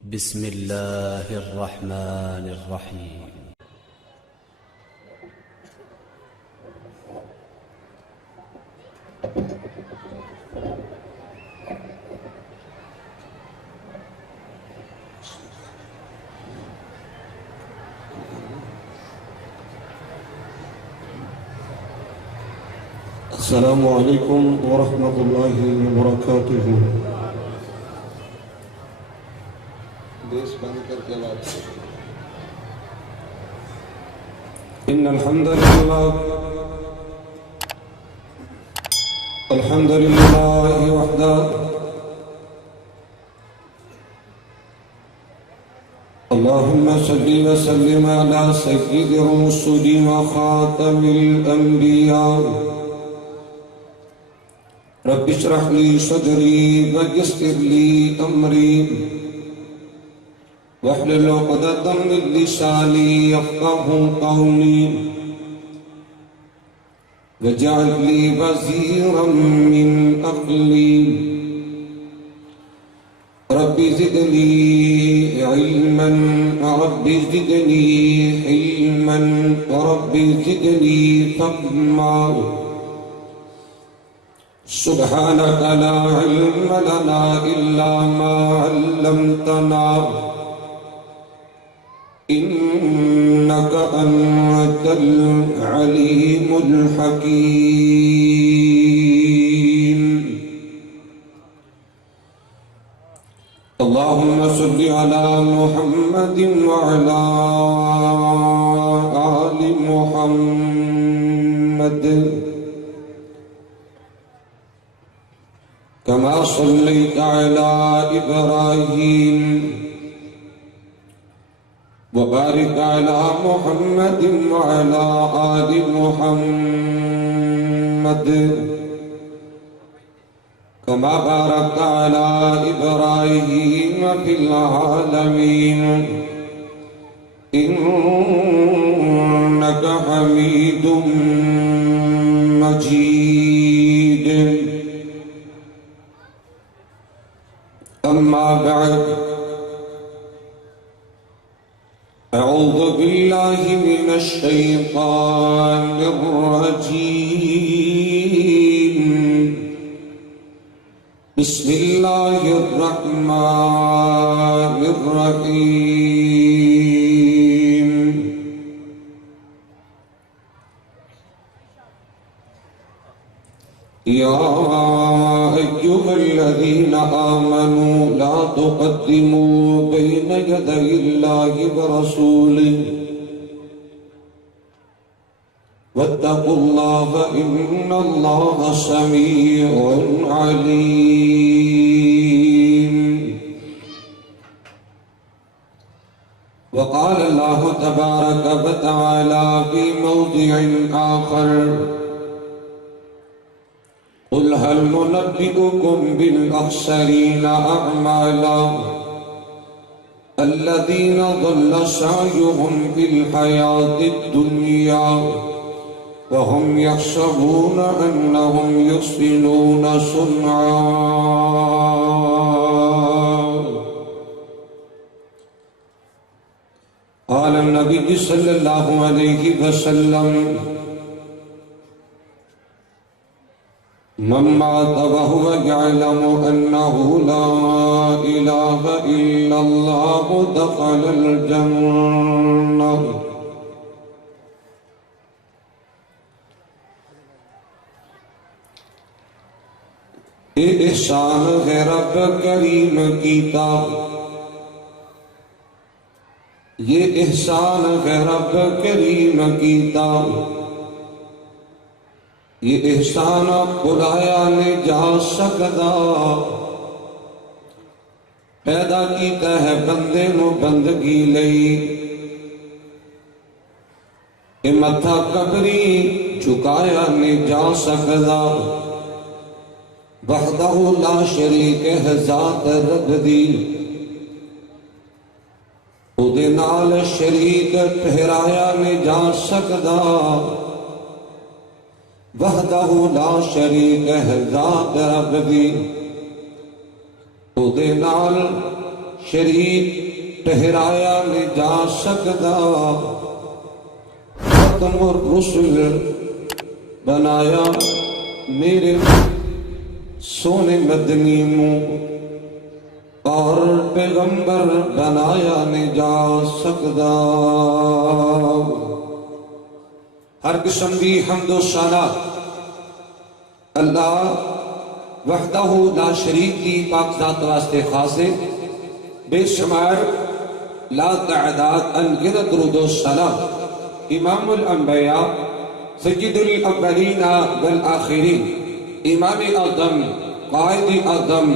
بسم الله الرحمن الرحيم. السلام عليكم ورحمة الله وبركاته. دیش بند کر کے بات ان الحمد لله وحده اللهم صل وسلم على سيد الرسل وخاتم الأنبياء رب اشرح لي صدري ويسر لي أمري واحلل عقدة من لساني يفقهوا قولي واجعل لي وزيرا من أهلي رب زدني علما رب زدني حلما رب زدني فهما سبحانك لا علم لنا إلا ما علمتنا إنك أنت العليم الحكيم. اللهم صل على محمد وعلى آل محمد كما صليت على إبراهيم وبارك على محمد وعلى آل محمد كما باركت على إبراهيم في العالمين إنك حميد مجيد. أما بعد أعوذ بالله من الشيطان الرجيم. بسم الله الرحمن الرحيم. يا أيها الذين آمنوا لا تقدموا بين يدي الله ورسوله واتقوا الله إن الله سميع عليم. وقال الله تبارك وتعالى في موضع آخر قل هل ننبئكم بالأخسرين أعمالا الذين ضل سعيهم في الحياة الدنيا وهم يحسبون أنهم يحسنون صنعا. قال النبي صلى الله عليه وسلم من مات وهو يعلم أنه لا إله إلا الله دخل الجنة. احسان ہے رب کریم کیتا، یہ احسان ہے رب کریم کیتا، یہ احسان خدایا نے جا سکدا، پیدا کیتا ہے بندے نو بندگی لئی، اے متھا قبری جھکایا نے جا سکدا، وحدہ لا شریک ہے ذات رب دی، او دے نال شریک ٹھہرایا نے جا سکدا، وحدہ لا شریک ہے ذات رب دی، او دے نال شریک ٹھہرایا نہیں جا سکتا، ختم الرسل بنایا میرے سونے مدنی منہ، اور پیغمبر بنایا نہیں جا سکتا۔ ہر قسم دی حمد و ثنا اللہ وحدہ لا شریک کی پاک ذات واسطے خاص ہے، بے شمار لا تعداد انگنت درود و سلام امام الانبیاء سید الاولین والآخرین، امام اعظم، قائد اعظم،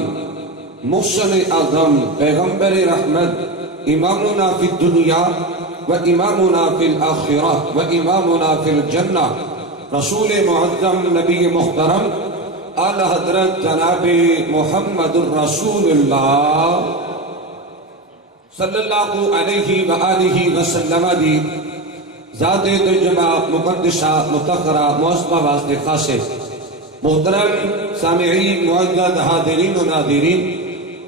محسن اعظم، پیغمبر رحمت، امامنا فی الدنیا و امامنا فی الآخرہ و امامنا فی الجنہ، رسول معظم نبی محترم اعلی حضرت جناب محمد الرسول اللہ صلی اللہ علیہ وآلہ وسلم دی ذات تجمع مقدسہ متخرہ معصبہ واسطے خاص ہے۔ محترم سامعین، معزز حاضرین و ناظرین،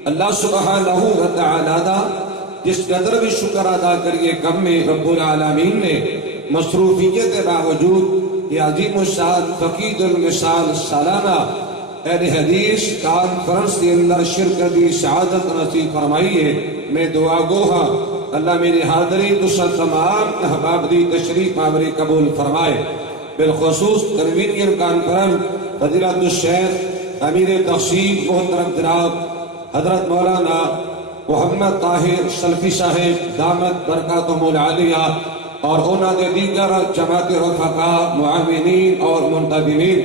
اللہ سبحانہ وتعالی دا جس قدر بھی شکر ادا کریے کم میں رب العالمین نے مصروفیت باوجود یہ عظیم الشان فقید المثال سالانہ اہل حدیث کانفرنس کے اندر شرکت دی سعادت نصیب فرمائی ہے۔ میں دعا گو ہاں اللہ میری حاضری تسا تمام احباب دی تشریف آوری قبول فرمائے۔ بالخصوص کنوینئر کانفرنس فضیلت الشیخ امیر تقسیم محترم جناب حضرت مولانا محمد طاہر سلفی صاحب دامت برکاتہم العالیہ اور اونا دے دیگر جماعت رفقا معاونین اور منتظمین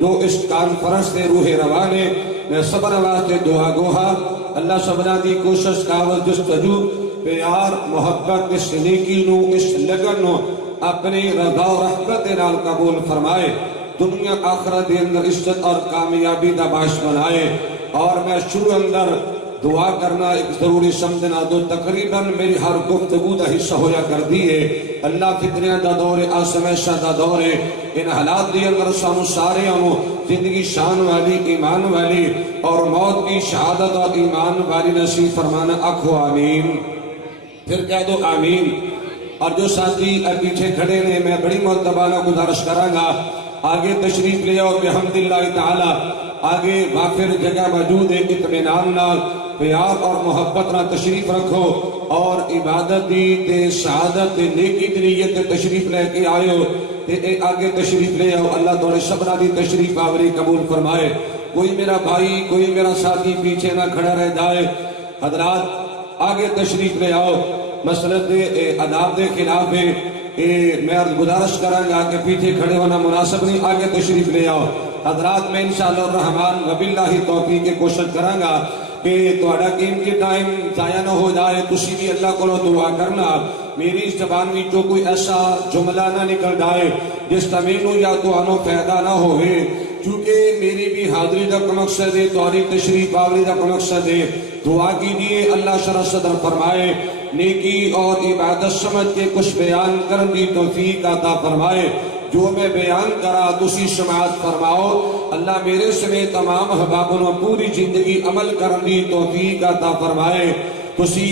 جو اس کانفرنس سے روح روانے میں صبر واسطے دعا گوہا اللہ سبنا دی کوشش کاوز جستجو پیار محبت اس نیکی نو اس لگن نو اپنی رضا و رحمت نال قبول فرمائے، دنیا آخرت دے اندر عزت اور کامیابی دا باعث بنائے۔ اور میں شروع اندر دعا کرنا ایک ضروری سمجھنا دو تقریباً میری ہر گفتگو دا حصہ ہویا کر دیئے۔ اللہ فتنہ دا دور آسمیشہ دا دور ان حالات دی اندر سانو سارے ہموں زندگی شان والی ایمان والی اور موت کی شہادت اور ایمان والی نصیب فرمانا اکھو آمین، پھر کہہ دو آمین۔ اور جو ساتھی پیچھے کھڑے نے میں بڑی مرتبانہ گزارش کروں گا آگے تشریف لے اور بحمداللہ تعالی آگے وافر جگہ موجود ہے، اطمینان نال پیار اور محبت نہ تشریف رکھو اور عبادت دی تے سعادت تے نیکی دی نیت تے تشریف لے کے آئے ہو تے آگے تشریف لے آؤ۔ اللہ توڑے سبنا دی تشریف آوری قبول فرمائے۔ کوئی میرا بھائی کوئی میرا ساتھی پیچھے نہ کھڑا رہ جائے، حضرات آگے تشریف لے آؤ۔ مسلط اداب دے خلاف ہے، میں گزارش کروں گا کہ پیچھے کھڑے ہونا مناسب نہیں، آگے تشریف لے آؤ۔ حضرات میں انشاءاللہ الرحمن وباللہ توفیق کی کوشش کروں گا کہ تھوڑا قیمتی ٹائم ضائع نہ ہو جائے، تسی بھی اللہ کو دعا کرنا میری زبان میں جو کوئی ایسا جملہ نہ نکل جائے جس کا مینوں یا تو انو فائدہ نہ ہوئے، چونکہ میری بھی حاضری کا مقصد ہے، تمہاری تشریف آوری کا مقصد ہے۔ دعا کیجیے اللہ شرح صدر فرمائے، نیکی اور عبادت سمجھ کے کچھ بیان کرن دی توفیق عطا فرمائے۔ جو میں بیان کرا تسی سماعت فرماؤ، اللہ میرے سمیت تمام احبابوں پوری زندگی عمل کرن دی توفیق عطا فرمائے۔ تسی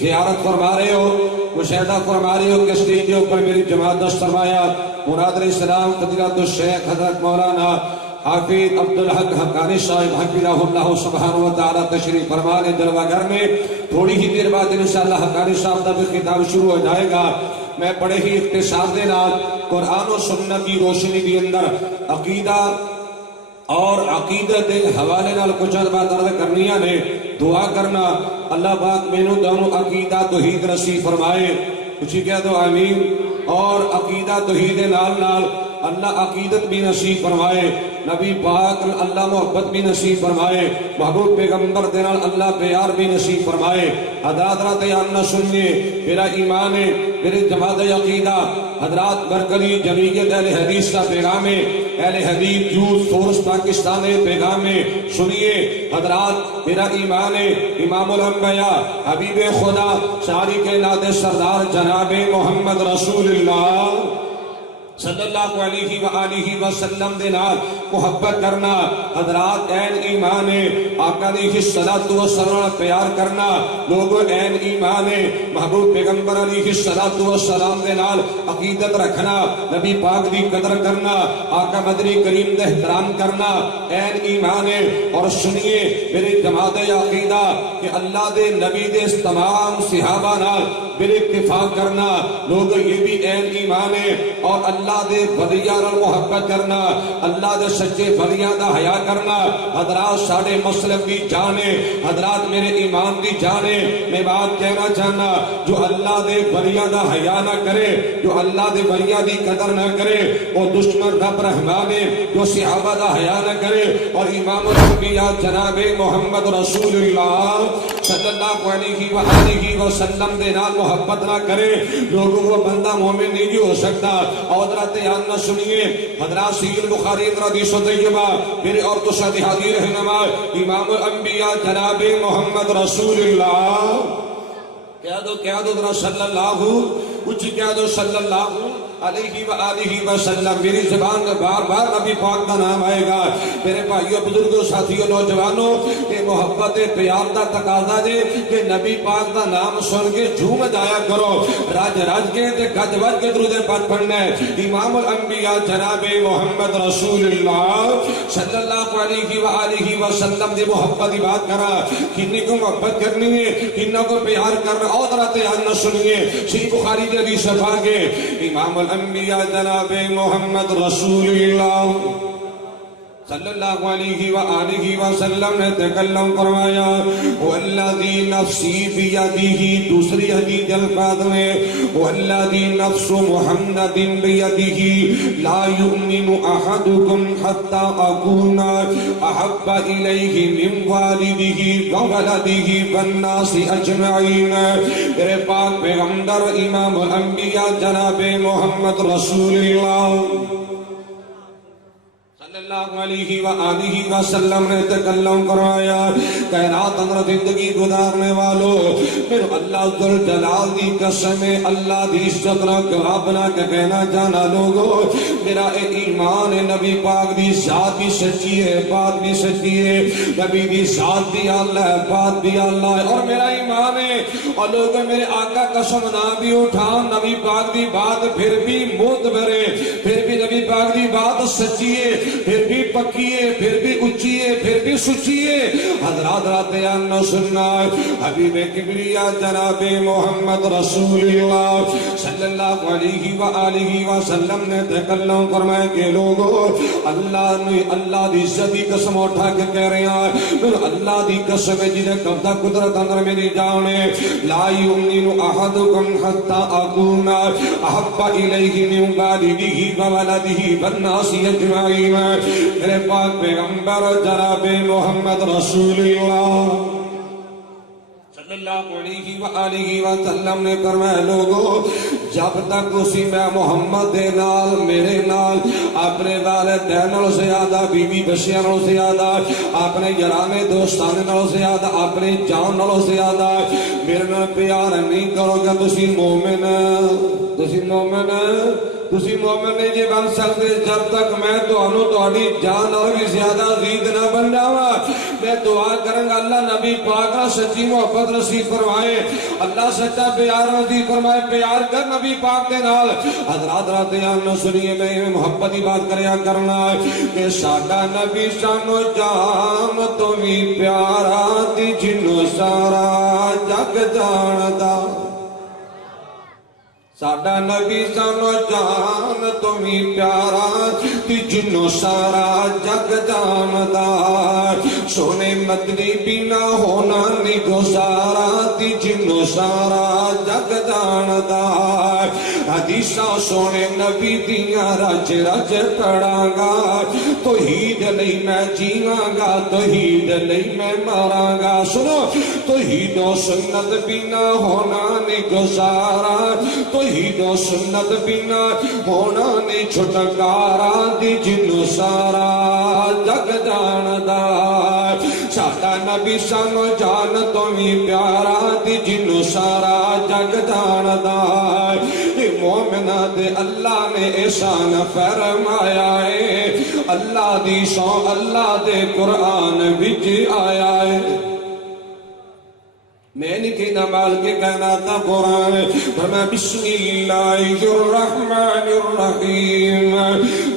زیارت فرما رہے ہو، مشاہدہ فرما رہے ہو کہ سٹیج کے اوپر میری جماعت دست فرمایا مراد علیہ السلام فضیلت الشیخ حضرت مولانا حافظ عبدالحق حقانی صاحب حفظہ اللہ سبحانہ وتعالی تشریف فرمانے جلوہ گھر میں۔ تھوڑی ہی دیر بعد انشاءاللہ حقانی صاحب دا بھی خطاب شروع ہو جائے گا۔ میں بڑے ہی اختصار دے نال قرآن و سنت کی روشنی دی اندر عقیدہ اور عقیدت حوالے نال کچھ بات عرض کرنیاں نے، دعا کرنا اللہ پاک مینوں دونوں عقیدہ توحید نصیب فرمائے، کچھ کہہ دو آمین۔ اور عقیدہ توحید نال نال اللہ عقیدت بھی نصیب فرمائے، نبی پاک اللہ محبت بھی نصیب فرمائے، محبوب پیغمبر دینال اللہ پیار بھی نصیب فرمائے۔ حضرات رات یاننا سنیے، میرا ایمان ہے، میرے جماعت عقیدہ حضرات برکلی جمعیت اہل حدیث کا پیغام ہے، اہل حدیث یوز فورس پاکستان پیغام ہے، سنیے حضرات میرا ایمان ہے، امام الانبیاء حبیب خدا ساری کائنات سردار جناب محمد رسول اللہ صلی اللہ علیہ وآلہ وسلم دے نال محبت کرنا حضرات این ایمان ہے. آقا علیہ الصلوۃ والسلام پیار کرنا لوگوں این ایمان ہے. محبوب پیغمبر علیہ الصلوۃ والسلام دے نال عقیدت رکھنا نبی پاک دی قدر کرنا آقا مدنی کریم دا احترام کرنا این ایمان ہے. اور سنیے میرے جماعت عقیدہ کہ اللہ دے نبی دے تمام صحابہ نال بال اتفاق کرنا لوگ یہ بھی این ایمان ہے. اور اللہ دے ولیاں نال محبت کرنا اللہ دے سچے ولیاں دا حیا کرنا حضرات ساڑے مسلک دی جان ہے. حضرات میرے ایمان دی جان ہے. میں بات کہنا چاہنا جو اللہ دے ولیاں دا حیا نہ کرے جو اللہ دے ولیاں دی قدر نہ کرے وہ دشمن رب رحمان ہے. جو صحابہ دا حیا نہ کرے اور امام الانبیاء جناب محمد رسول اللہ صلی اللہ علیہ وآلہ وسلم دے نال محبت نہ کرے لوگوں کو بندہ مومن نہیں ہو سکتا. اور حضرات یاد نہ سنیے حضرات صحیح البخاری حدیث طیبہ میرے اور تو شادی حاضر رہنما امام الانبیاء جناب محمد رسول اللہ کہہ دو ذرا صلی اللہ کچھ کہہ دو صلی اللہ علیہ وآلہ وسلم. میری زبان میں بار بار نبی پاک کا نام آئے گا. میرے بھائیوں بزرگوں ساتھیوں نوجوانوں کہ محبت پیار دا تقاضا دے کہ نبی پاک دا نام سن کے جھوم جایا کرو راج راج کے تے گج وج کے درود پاک پڑھنا ہے. امام الانبیاء جناب محمد رسول اللہ صلی اللہ علیہ وآلہ وسلم دی محبت دی بات کرا کتنی کو محبت کرنی ہے کتنا کو پیار کرنا. اور رات یاد نہ سنیے صحیح بخاری دی حدیث پاک ہے امام الانبیاء جناب محمد رسول اللہ صلی اللہ علیہ وآلہ وسلم نے تکلم فرمایا والذی نفسی بیدہ. دوسری حدیث الفاظ میں والذی نفس محمد بیدہ لا یؤمن احدکم حتی اکون احب الیہ من والدہ وولدہ والناس اجمعین. میرے پاک پیغمبر امام الانبیاء جناب محمد رسول اللہ صلی اللہ علیہ وآلہ وسلم نے تکلم کروایا کائنات اندر زندگی گزارنے والو پھر اللہ ذوالجلال دی قسم اللہ دی عزت نہ گواہ بنا کے کہنا جانا لوگو میرا ایمان ہے نبی پاک دی ذات بھی سچی ہے بات بھی سچی ہے نبی دی ذات بھی اللہ ہے بات بھی اللہ ہے. اور میرا ایمان ہے اور لوگ میرے آقا قسم نہ بھی اٹھاؤ نبی پاک دی بات پھر بھی معتبر ہے پھر بھی نبی پاک دی بات سچی ہے پھر بھی پکی ہے پھر بھی اچھی ہے پھر بھی سچی ہے. حضرات رات نہ سننا حبیب کبریا جناب محمد رسول اللہ صلی اللہ علیہ وآلہ وسلم نے تکلم فرمایا کہ لوگوں اللہ دی عزت دی قسم اٹھا کے کہہ رہے ہیں اللہ دی قسم ہے جنہیں قبضہ قدرت اندر میری جان ہے لا یؤمن احدکم حتی اکون احب الیہ من والدہ وولدہ والناس اجمعین. میرے پاک پیغمبر جناب محمد رسول اللہ صلی اللہ علیہ وآلہ وسلم نے فرمایا لوگوں جب تک اسی میں محمد دے نال میرے نال اپنے والدین نال زیادہ بیوی بچیاں نال زیادہ اپنے یارانے دوستانے نال زیادہ اپنی جان نال زیادہ میرے نال پیار نہیں کرو گے تسی مومن تسی مومن نہیں جی بن سکتے جب تک میں تہاڈی جان اور بھی زیادہ عزیز نہ بن جاواں. میں دعا کروں گا اللہ نبی پاک سچی محبت نصیب فرمائے اللہ سچا پیار نصیب فرمائے پیار کر نبی پاک کے نال. حضرات رات نہ سنیے میں محبت کی بات کریا کرنا کہ ساڈا نبی سانو جان تو بھی پیارا تی جنوں سارا جگ جاندا ساڈا نبی سانو جان تو بھی پیارا تی جنوں سارا جگ جاندا سونے مدنی بنا ہونا نہیں گزارا تی جنوں سارا جگ جاندا. حدیثاں سونے نبی دیاں رج رج پڑھاں گا توحید نہیں میں جیواں گا توحید نہیں میں مراں گا. سنو توحید و سنت بنا ہونا نہیں گزارا توحید و سنت بنا ہونا نہیں چھٹکارا دی جنوں سارا جگ جاندا. ساڈا نبی سانو جان تو بھی پیارا دی جنوں سارا جگ جاندا. مومنہ دے اللہ نے احسان فرمایا ہے اللہ دی شان اللہ دے قرآن وچ آیا ہے میں نے کہ نمال کے کہنا تھا قرآن فرمایا بسم اللہ الرحمن الرحیم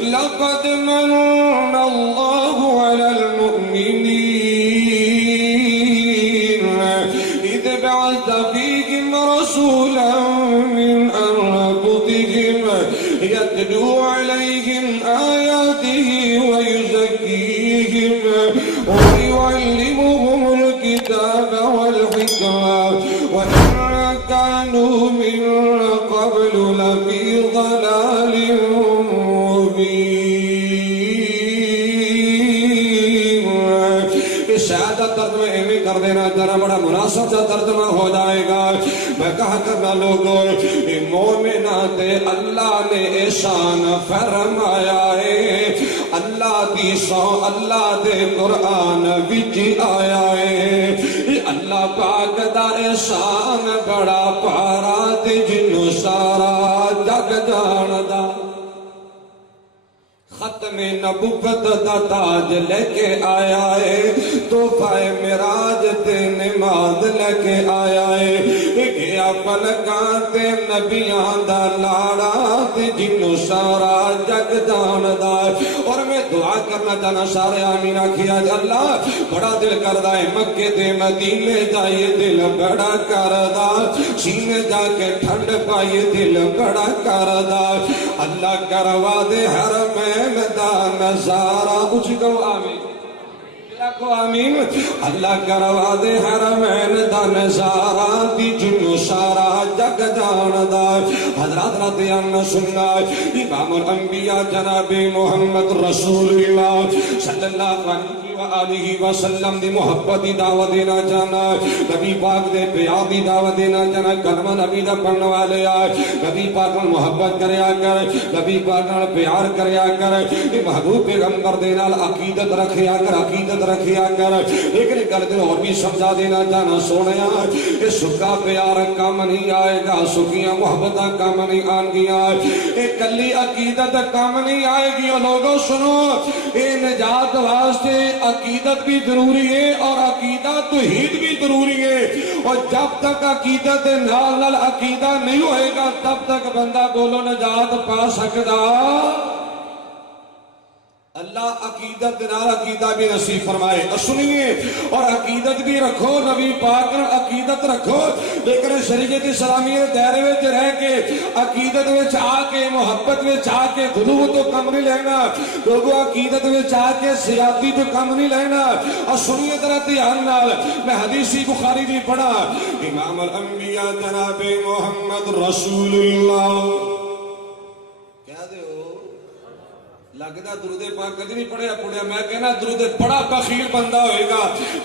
لقد من اللہ علی المؤمنین اذ بعث فیہم رسولا من انفسہم یتلو علیہم آیاتہ ویزکیہم ویعلمہم الکتاب والحکمہ وإن كانوا من قبل لفی ضلال مبین شاید ترجمہ ایویں کر دینا ذرا بڑا مناسب سا ترجمہ ہو جائے گا میں کہا کرنا لوگوں مومنہ تے اللہ نے احسان فرمایا ہے اللہ دی شان اللہ دے قرآن وچ آیا ہے اللہ پاک دا احسان بڑا پیارا تے جنوں سارا جگ جاندا ختم نبوت دا تاج لے کے آیا ہے تحفہ معراج تے نماز لے کے آیا ہے گیا فلکاں تے نبیاں دا لاڑا تے جنوں سارا جگ جاندا اور میں دعا کرنا چاہنا سارے آمین آکھیا اللہ بڑا دل کردا ہے مکے تے مدینے جائے دل بڑا کردا سینے جا کے ٹھنڈ پائے دل بڑا کردا اللہ کروا دے حرمین دا نظارہ کچھ کو آمین کو آمین اللہ کروا دے حرمین دا نظارہ دی جنو سارا جگ جاندا حضرات رضیان سننا امام الانبیاء جناب محمد رسول اللہ صلی اللہ علیہ وآلہ وسلم دی محبت دی دعوت دینا چاہنا نبی پاک دے پیار دی دعوت دینا چاہنا کلمہ نبی دا پڑھنے والے آئے نبی پاک میں محبت کریا کر نبی پاک میں پیار کریا کر محبوب پیغمبر دینا عقیدت رکھیا کر عقیدت رکھیا کر لیکن کل دن اور بھی سمجھا دینا چاہنا سونیا یہ سکا پیار کام نہیں آئے گا سکیاں محبتاں کام نہیں آن گیا ایک کلی عقیدت کام نہیں آئے گی اور لوگوں سنو اے نجات واسطے عقیدت بھی ضروری ہے اور عقیدت توحید بھی ضروری ہے اور جب تک عقیدت نال نال عقیدہ نہیں ہوئے گا تب تک بندہ بولو نجات پا سکتا اللہ عقیدت نال عقیدہ بھی نصیب فرمائے اور سنیے اور عقیدت بھی رکھو نبی پاک نے عقیدت رکھو لیکن شریعت اسلامی دائرے وچ رہ کے عقیدت وچ آ کے محبت وچ آ کے غلو تو کم نہیں لینا لوگوں عقیدت وچ آ کے زیادتی تو کم نہیں لینا اور سنیے ذرا دھیان نال میں حدیث بخاری بھی پڑھا امام الانبیاء جناب محمد رسول اللہ کیا دے لگتا درود پاک کدی نہیں پڑھیا میں کہنا درود بڑا بخیل بندہ ہوئے گا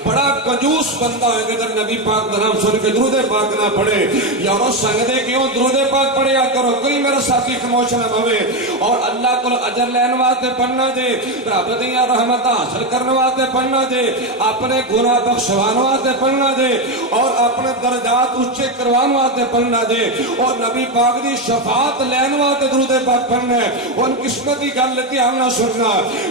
بڑا کنجوس بندہ ہوئے گا اگر نبی پاک کا نام سن کے درود پاک نہ پڑھے یارو سنگدے کیوں درود پاک پڑھیا کرو کوئی میرا ساتھی خاموش نہ ہوئے اور اللہ کو اجر لین واسطے پڑھنا دے رب دیاں رحمتاں حاصل کرنے واسطے پڑھنا دے اپنے گناہ بخشوان واسطے پڑھنا دے اور اپنے درجات اونچے کروان واسطے پڑھنا دے اور نبی پاک دی شفاعت لین واسطے درود پاک پڑھنا ہے ان قسمت کی گل لیتی ہم نہ سننا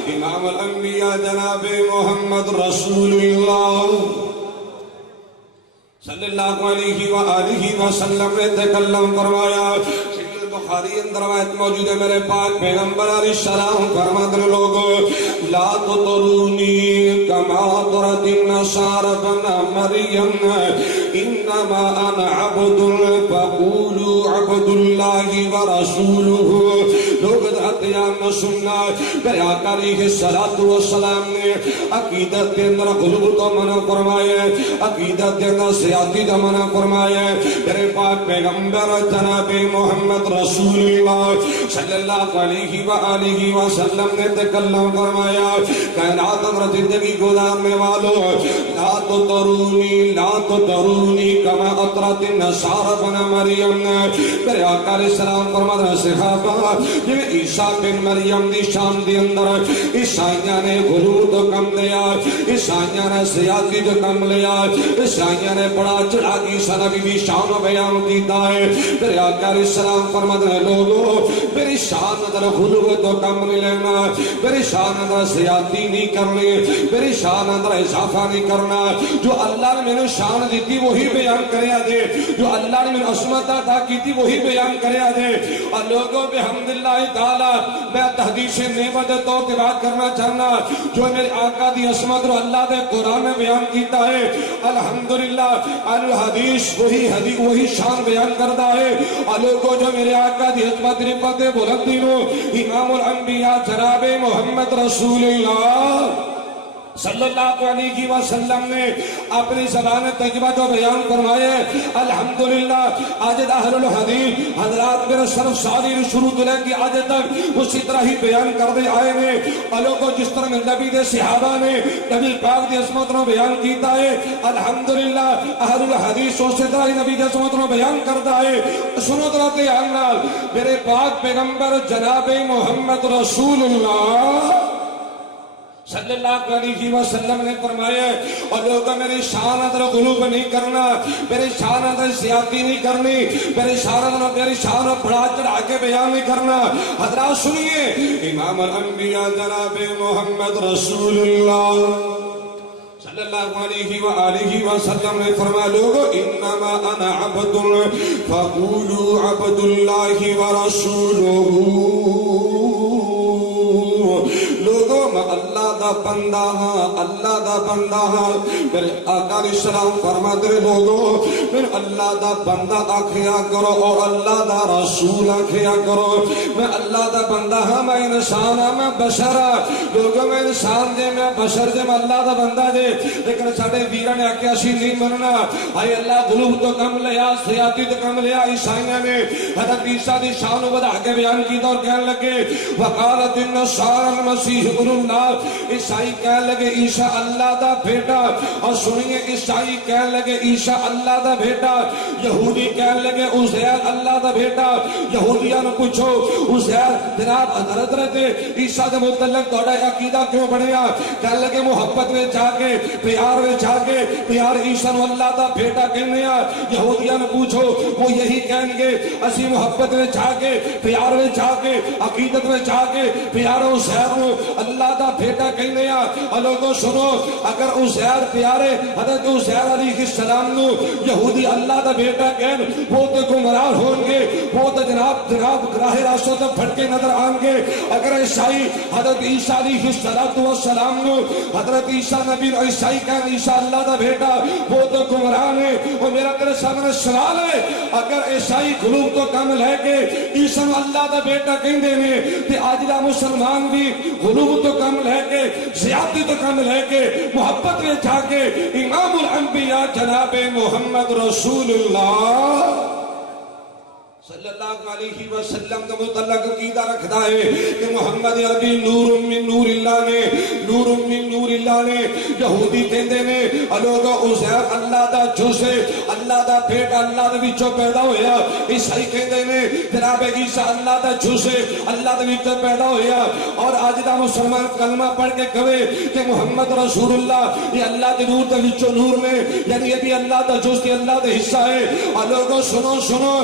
امام الانبیاء جناب محمد رسول اللہ صلی اللہ علیہ وآلہ وسلم نے تکلم فرمایا بخاری اندر روایت موجود ہے میرے پاک پیغمبر علیہ السلام فرماتے ہیں لوگوں لا تطرونی کما طرت النصارى ابن مریم انما انا عبد فقولوا عبد اللہ ورسولہ لوگ دھیان نہ سننا میرے آقا علیہ السلام نے عقیدت کے اندر غلو تو منع فرمایا عقیدت کے اندر زیادتی کا منع فرمایا میرے پاک پیغمبر جناب محمد رسول اللہ صلی اللہ علیہ وآلہ وسلم نے تکلم فرمایا کائنات اندر زندگی گزارنے والوں لا تطرونی کما اطرت النصارى ابن مریم میرے آقا علیہ السلام فرماتے ہیں صحابہ جب عیسیٰ عیسیٰ بن مریم دی شان دی اندر عیسائیاں نے غلو تو کم لیا، عیسائیاں نے زیادتی تو کم لیا، عیسائیاں نے بڑا چڑھا کی عیسیٰ نبی دی شان بیان کیتا ہے۔ میرے آقا علیہ السلام فرماتے ہیں لوگو میری شان اندر غلو تو کم نہیں لینا، میری شان اندر زیادتی نہیں کرنی، میری شان اندر اضافہ نہیں کرنا۔ جو اللہ نے میں نے شان دیتی وہی بیان کریا دے، جو اللہ نے میں نے عظمت عطا کی تھی وہی بیان کریا دے۔ اور لوگوں بحمداللہ تعالی میں تحدیث نعمت تو کی بات کرنا چاہنا، جو میرے آقا دی عظمت اور اللہ دے قرآن میں بیان کیتا ہے الحمدللہ الحدیث وہی شان بیان کرتا ہے۔ اور لوگوں جو میرے آقا دی عظمت رفت بلندی نو امام الانبیاء جناب محمد رسول اللہ صلی اللہ علیہ وسلم نے اپنی زبان طیبہ تو بیان فرمائے الحمدللہ۔ آج اہل الحدیث حضرات میرے صرف ساری شروع تو لے کے آج تک اسی طرح ہی بیان کر دے آئے نے۔ اور کو جس طرح نبی دے صحابہ نے نبی پاک دی عظمت نو بیان کیتا ہے الحمدللہ، اہل الحدیث اسی طرح ہی نبی دی عظمت نو بیان کرتا ہے۔ سنو طرح دھیان نال میرے پاک پیغمبر جناب محمد رسول اللہ صلی اللہ علیہ وسلم نے فرمایا اور لوگوں میری شان اندر غلوب نہیں کرنا، میری شان اندر زیادتی نہیں کرنی، میری شان بڑھا چڑھا کے بیان نہیں کرنا۔ حضرات سنیے امام الانبیاء جناب محمد رسول اللہ صلی اللہ علیہ وآلہ وسلم نے فرمایا لوگو انما انا عبد فقولوا عبد اللہ ورسولہ، لوگوں میں اللہ دا بندہ ہاں، اللہ دا بندہ ہاں۔ میرے آقا علیہ السلام فرماتے لوگوں میں اللہ دا بندہ آکھیا کرو اور اللہ دا رسول آکھیا کرو۔ میں اللہ دا بندہ ہاں، میں انسان ہاں، میں بشر ہاں۔ لوگوں میں انسان دے میں بشر دے میں اللہ دا بندہ دے، لیکن ساڑے ویرہ نے آکھیا سی نہیں مننا۔ آئی اللہ غلوب تو کم لیا، زیادتی تو کم لیا۔ عیسائیوں نے حضرت عیسیٰ دی شان و بڑھا کے بیان کی اور کہنے لگے وقالت النصارى المسیح ابن اللہ، عیسائی کہنے لگے عیسیٰ اللہ دا بیٹا۔ اور سنیے عیسائی کہنے لگے عیسیٰ اللہ دا بیٹا، یہودی کہنے لگے عزیر اللہ دا بیٹا۔ یہودیاں نے پوچھو عزیر جناب حضرت عیسیٰ دے متعلق تھوڑا عقیدہ کیوں بنیا؟ کہنے لگے محبت میں جا کے پیار میں جا کے پیار عیسیٰ نو اللہ دا بیٹا کہنے آ۔ یہودیاں نے پوچھو وہ یہی کہیں گے اسی محبت میں جا کے پیار میں جا کے عقیدت میں جا کے پیار عزیر نو اللہ دا بیٹا کہنے آ۔ اور لوگوں سنو اگر عزیر پیارے حضرت عزیر علیہ السلام نو یہودی اللہ دا بیٹا کہن وہ تو گمراہ ہوں گے، وہ تو جناب راہ راستوں تک پھٹکے نظر آئیں گے۔ اگر عیسائی حضرت عیسیٰ علیہ السلام نو حضرت عیسیٰ نبی عیسائی کہن عیسیٰ اللہ دا بیٹا وہ تو گمراہ ہے۔ اور میرا تیرے سامنے سوال ہے اگر عیسائی قلوب تو کم لے کے عیسیٰ اللہ دا بیٹا کہیں دے میں تے آج دا مسلمان بھی غلوب تو کم لے کے زیادتی تو کم لے کے محبت میں جا کے امام الانبیاء جناب محمد رسول اللہ صلی اللہ علیہ وسلم کا متعلق عقیدہ رکھتا ہے کہ محمد عربی نور من نور اللہ نے یہودی کہندے نے لوگوں عزیر اللہ دا جوسے اللہ دا بیٹا اللہ دے وچوں پیدا ہویا۔ عیسائی کہندے نے جناب عیسیٰ اللہ دا جوسے اللہ دے وچوں پیدا ہویا۔ اور آج دا مسلمان کلمہ پڑھ کے کہے کہ محمد رسول اللہ یہ اللہ دے نور دے وچوں نور نے، یعنی یہ بھی اللہ دا جوس تے اللہ دے حصہ ہے۔ اور لوگوں سنو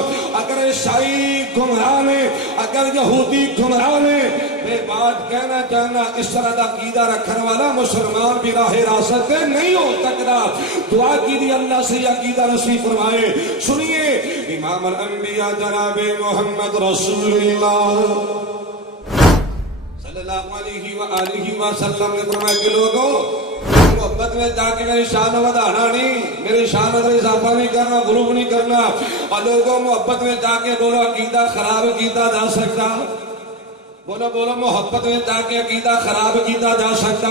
اگر عیسائی گمراہ نے اگر یہودی گمراہ نے میں بات کہنا چاہنا اس طرح دا عقیدہ رکھنے والا مسلمان بھی راہ راست نہیں ہو سکتا۔ دعا کی دی اللہ سے عقیدہ نصیب فرمائے۔ سنیے امام الانبیاء جناب محمد رسول اللہ صلی اللہ علیہ وآلہ وسلم نے فرمایا کہ لوگوں محبت میں جا کے میری شان ودانا نہیں، میری شان میں اضافہ نہیں کرنا، غلوب نہیں کرنا۔ اور لوگوں محبت میں جا کے بولو عقیدہ خراب کیتا جا سکتا، بولو محبت میں جا کے عقیدہ خراب کیتا جا سکتا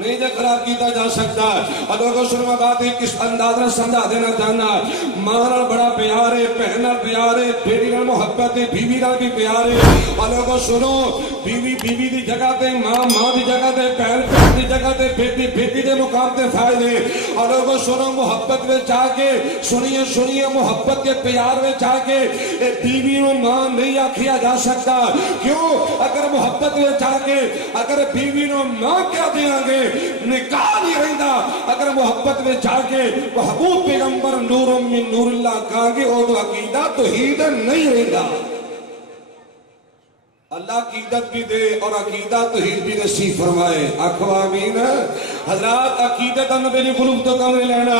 نہیں جو خراب کیتا جا سکتا. اور لوگوں سنو بات ایک کس انداز میں سمجھا دینا چاہنا. ماں نال بڑا پیار ہے, بہن نال پیار ہے, بیٹی نال محبت ہے, بیوی نال بھی پیار ہے. اور لوگوں سنو بیوی بیوی دی جگہ تے, ماں ماں دی جگہ تے, بہن بہن دی جگہ تے, بیٹی بیٹی دے مقام تے فائدے. اور لوگوں سنو محبت میں جا کے سنیے سنیے محبت کے پیار میں جا کے بیوی نو ماں نہیں آکھیا جا سکتا. کیوں؟ اگر محبت میں جا کے اگر بیوی نو ماں کیا دیاں گے نکاح نہیں رہندا. اگر محبت میں جا کے محبوب پیغمبر نور من نور اللہ کہاں گے او تو عقیدہ توحید نہیں رہندا. اللہ عقیدت بھی دے اور عقیدہ توحید بھی نصیب فرمائے. آخو آمین. حضرات عقیدت اندر بھی غلوب تو کم نہیں لینا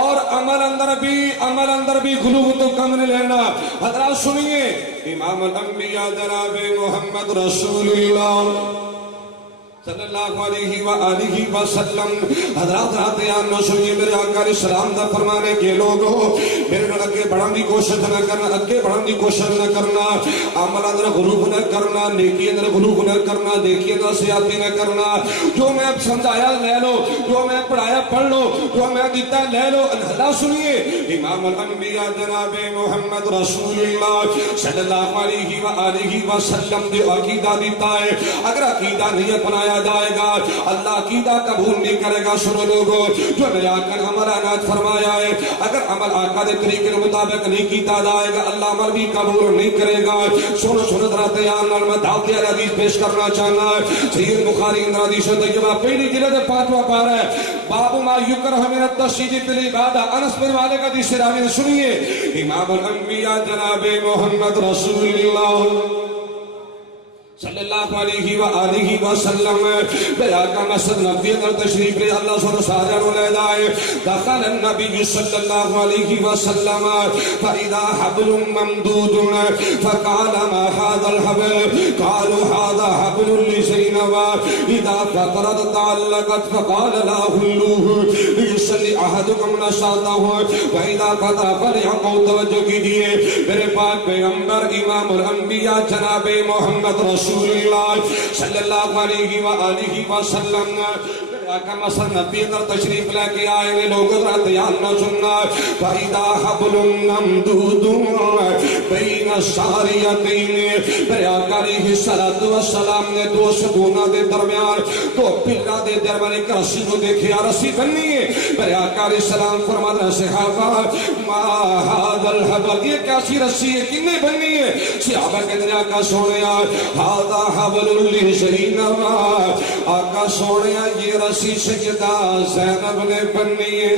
اور عمل اندر بھی غلوب تو کم نہیں لینا. حضرات سنیے امام الانبیاء جناب محمد رسول اللہ صلی اللہ علیہ وآلہ وسلم حضرات رات یاد نہ سنیے میرے آقا علیہ السلام دا فرمانے کے لوگوں میرے نال اگے بڑھن دی کوشش نہ کرنا, اگے بڑھن دی کوشش نہ کرنا, عمل اندر غلوب نہ کرنا, نیکی اندر غلوب نہ کرنا, نیکی اندر زیادتی نہ کرنا. جو میں سمجھایا لے لو, جو میں پڑھایا پڑھ لو, جو میں دیتا لے لو. اللہ سنیے امام الانبیاء جناب محمد رسول اللہ صلی اللہ علیہ وآلہ وسلم دے عقیدہ دیتا ہے. اگر عقیدہ نہیں اپنایا جائے گا اللہ عقیدہ قبول نہیں کرے گا. سنو لوگوں جو میرے آقا نے عمل عنایت فرمایا ہے اگر عمل آقا دے طریقے کے مطابق نہیں کیتا جائے گا اللہ عمل بھی قبول نہیں کرے گا. سنو سنو ذرا تیار نال میں دعوت حدیث پیش کرنا چاہنا ہے. صحیح بخاری اندر حدیث طیبہ پہلی جلد 5واں پارہ ہے باب ما یکرہ من التشدید فی العبادہ. انس بن مالک حدیث راوی سنیے امام الانبیاء جناب محمد رسول اللہ صلی اللہ علیہ وآلہ وسلم میرے آقا مسجد نبوی اندر تشریف لے اللہ سبحانہ سارے رو لے جائے. دخل النبی صلی اللہ علیہ وسلم فإذا حبل ممدود فقال ما هذا الحبل قالوا هذا حبل لزینب اذا فقرت تعلقت فقال لا حلوه ليصلي احدكم نشاطه وإذا فتح فليقوا. توجہ کیجئے میرے پاک پیغمبر امام الانبیاء جناب محمد رسول اللہ صلی اللہ علیہ وآلہ وسلم آقا مسجد نبی اندر تشریف لے کے آئے نے. لوگوں ذرا دھیان نہ سننا. فَإِذَا حَبْلٌ مَمْدُودٌ بَيْنَ السَّارِيَتَيْنِ میرے آقا علیہ الصلوۃ والسلام نے دو ستونوں کے درمیان دو پلڑاں دے درمیان ایک رسی کو دیکھا. رسی بننی ہے. میرے آقا علیہ السلام فرماتے ہیں صحابہ ما هذا الحبل یہ کیسی رسی ہے کنے بننی ہے؟ صحابہ کہتے ہیں آقا سونیا هذا حبل لزینب. آقا سونیا یہ رسی سیدہ زینب نے بننی ہے.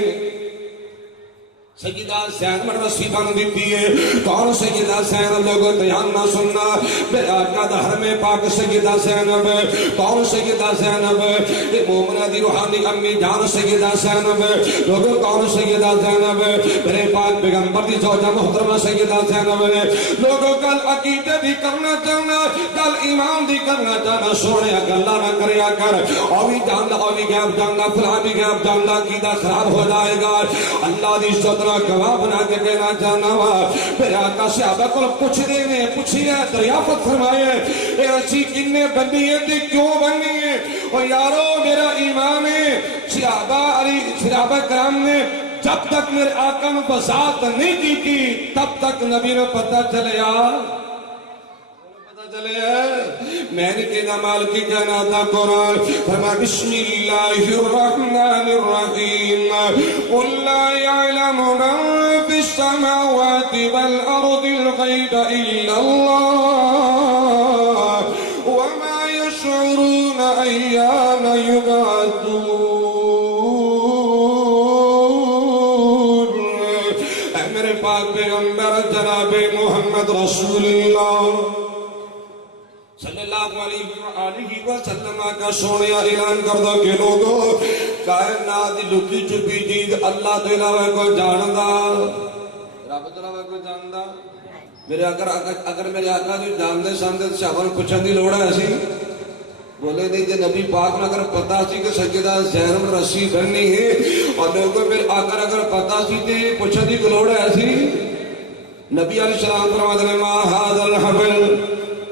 سیدہ زینب رسی بن دیتی ہے. کون سیدہ زینب؟ لوگوں دھیان نہ سننا. میرے آقا دا حرم پاک سیدہ زینب. کون سیدہ زینب؟ یہ مومنہ دی روحانی امی جان سیدہ زینب. لوگوں کون سیدہ زینب؟ میرے پاک پیغمبر دی زوجہ محترمہ سیدہ زینب. لوگوں کل عقیدے بھی کرنا چاہنا, کل ایمان بھی کرنا چاہنا. سونے گلا نہ کریا کر اوی جاننا اوی غیب جاننا فلاں بھی غیب جاننا عقیدہ خراب ہو جائے گا. اللہ دی عزت گواہ بنا کے کہنا چاہنا وا میرے آقا صحابہ کو پوچھ دے نے پوچھیا دریافت فرمائے اے رسی کنے بننی ہے تے کیوں بننی ہے؟ اور یارو میرا امام ہے صحابہ کرام نے جب تک میرے آقا نے وضاحت نہیں کی تب تک نبی نے پتہ چلیا میں نے کہنا مالکی کہنا تھا قرآن فرما بسم اللہ الرحمن الرحیم قل لا يعلم من في السماوات والأرض الغيب إلا الله وما يشعرون أيان يبعثون. اے میرے پاک پیغمبر جناب محمد رسول اللہ صلی اللہ علیہ وسلم کا سونے اعلان کر دو کہ لوگوں کائنات لکی چھپی چیز اللہ تو علاوہ کو جاندا رب تو علاوہ کو جاندا. میرے اگر میرے آقا جو جاندے سامنے صحابہ پوچھن دی لوڑ ہے سی بولے نہیں جے نبی پاک نے اگر پتا سی کہ سیدہ زینب رسی بننی ہے اور لوگوں میرے آقا اگر پتا سی تے پوچھن دی لوڑ ہے سی. نبی علیہ السلام فرماتے ہیں ما هذا الحبل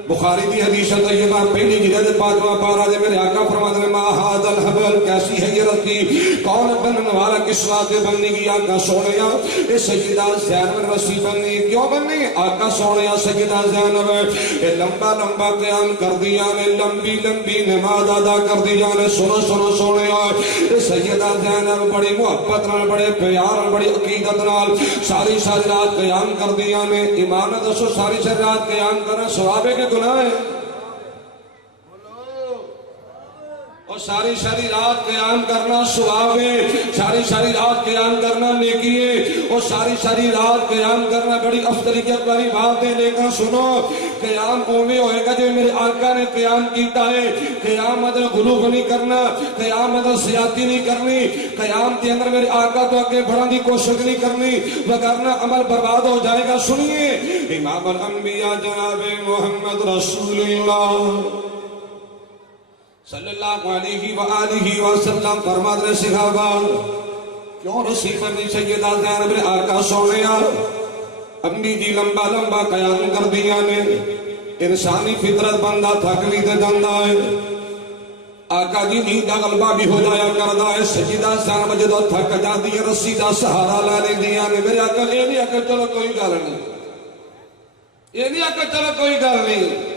بخاری دی حدیث طیبہ پہلی جلد 5واں پارہ دے میرے آقا فرماتے ہیں ما هذا الحبل کیسی حیرت تھی، کون بننے والا کس واسطے بننے کی؟ آقا سونیا اے سیدہ زینب رسی بننی کیوں بننی؟ آقا سونیا سیدہ زینب اے لمبا لمبا قیام کر دیا نے، لمبی لمبی نماز ادا کر دیا نے. سنو سنو سونیا اے سیدہ زینب بڑی محبت نال، بڑے پیار نال، بڑی عقیدت نال ساری ساری رات قیام کر دیا نے. ایمان دسو ساری ساری رات قیام کرنا ثواب ہے کہ گناہ ہے؟ اور ساری ساری رات قیام کرنا ثواب ہے، ساری ساری رات قیام کرنا نیکی ہے، اور ساری ساری رات قیام کرنا بڑی افضلیت والی بات ہے. لیکن سنو قیام اوے ہوئے گا جو میرے آقا نے قیام کیتا ہے. قیام مطلب غلوف نہیں کرنا، قیام مطلب زیادتی نہیں کرنی، قیام کے اندر میرے آقا تو آگے بڑھنے کی کوشش نہیں کرنی وگرنہ عمل برباد ہو جائے گا. سنیے امام الانبیاء جناب محمد رسول اللہ صلی اللہ علیہ وآلہ وسلم فرماتے ہیں صحابہ کیوں رسی بننی سیدہ زینب نے آقا سونیا امی جی لمبا لمبا قیام کر دیا نے. انسانی فطرت بندہ تھک بھی دے جاتا ہے، آقا جی نیند دا غلبہ بھی ہو جایا کردا ہے. سیدہ زینب جدوں تھک جاتی ہے رسی دا سہارا لے لیندیاں نے. میرے آقا یہ نہیں آقا چلو کوئی گل نہیں، یہ نہیں آقا چلو کوئی گل نہیں،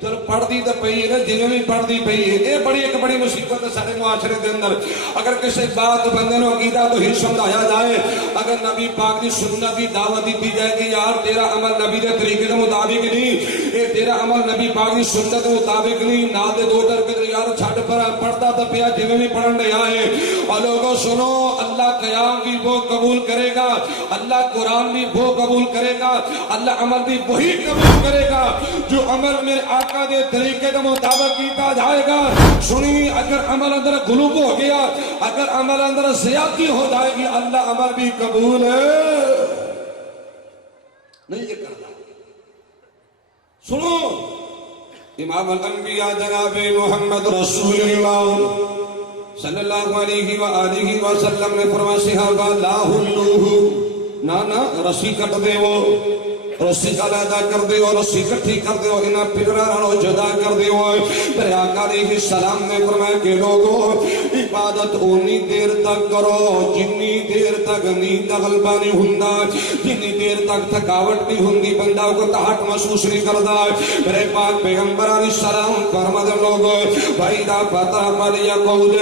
چلو پڑھتی تو پئی ہے نا جنہیں بھی پڑھتی پئی ہے. یہ بڑی ایک بڑی مصیبت ہے سارے معاشرے کے اندر. اگر کسی بات بندے نو عقیدہ تو ہی سمجھایا جائے، اگر نبی پاک دی سنت دی دعوت دی جائے کہ یار تیرا عمل نبی دے طریقے کے مطابق نہیں، اے تیرا عمل نبی پاک دی سنت کے مطابق نہیں، نہ دے دو در کے یار چھڈ پر پڑھتا تو پیا جنہیں بھی پڑھن دے آئے. اور لوگوں سنو اللہ قیام بھی وہ قبول کرے گا، اللہ قرآن بھی وہ قبول کرے گا، اللہ عمل بھی وہی قبول کرے گا جو عمل میرے آقا دے طریقے کے مطابق کیتا جائے گا. سنی اگر عمل اندر غلوب ہو گیا، اگر عمل اندر زیادتی ہو جائے گی، اللہ عمل بھی قبول نہیں یہ کرتا. سنو امام الانبیاء جناب محمد رسول اللہ صلی اللہ علیہ وآلہ وسلم نے فرمایا صحابہ لا حلوہ نانا رسی کٹ دے وہ رسی علیحدہ کر دے اور رسی کٹھی کر دے اور انہیں پھرانوں جدا کر دے. پھر آقا علیہ السلام نے فرمایا کہ لوگوں عبادت اونی دیر تک کرو جنی دیر تک نیند غلبہ نہیں ہوندا، جنی دیر تک تھکاوٹ نہیں ہوندی، بندہ کو تہٹ محسوس نہیں کردا. میرے پاک پیغمبر علیہ السلام فرماتے لوگوں فَإِذَا فَتَرَ فَلْيَقُعُدْ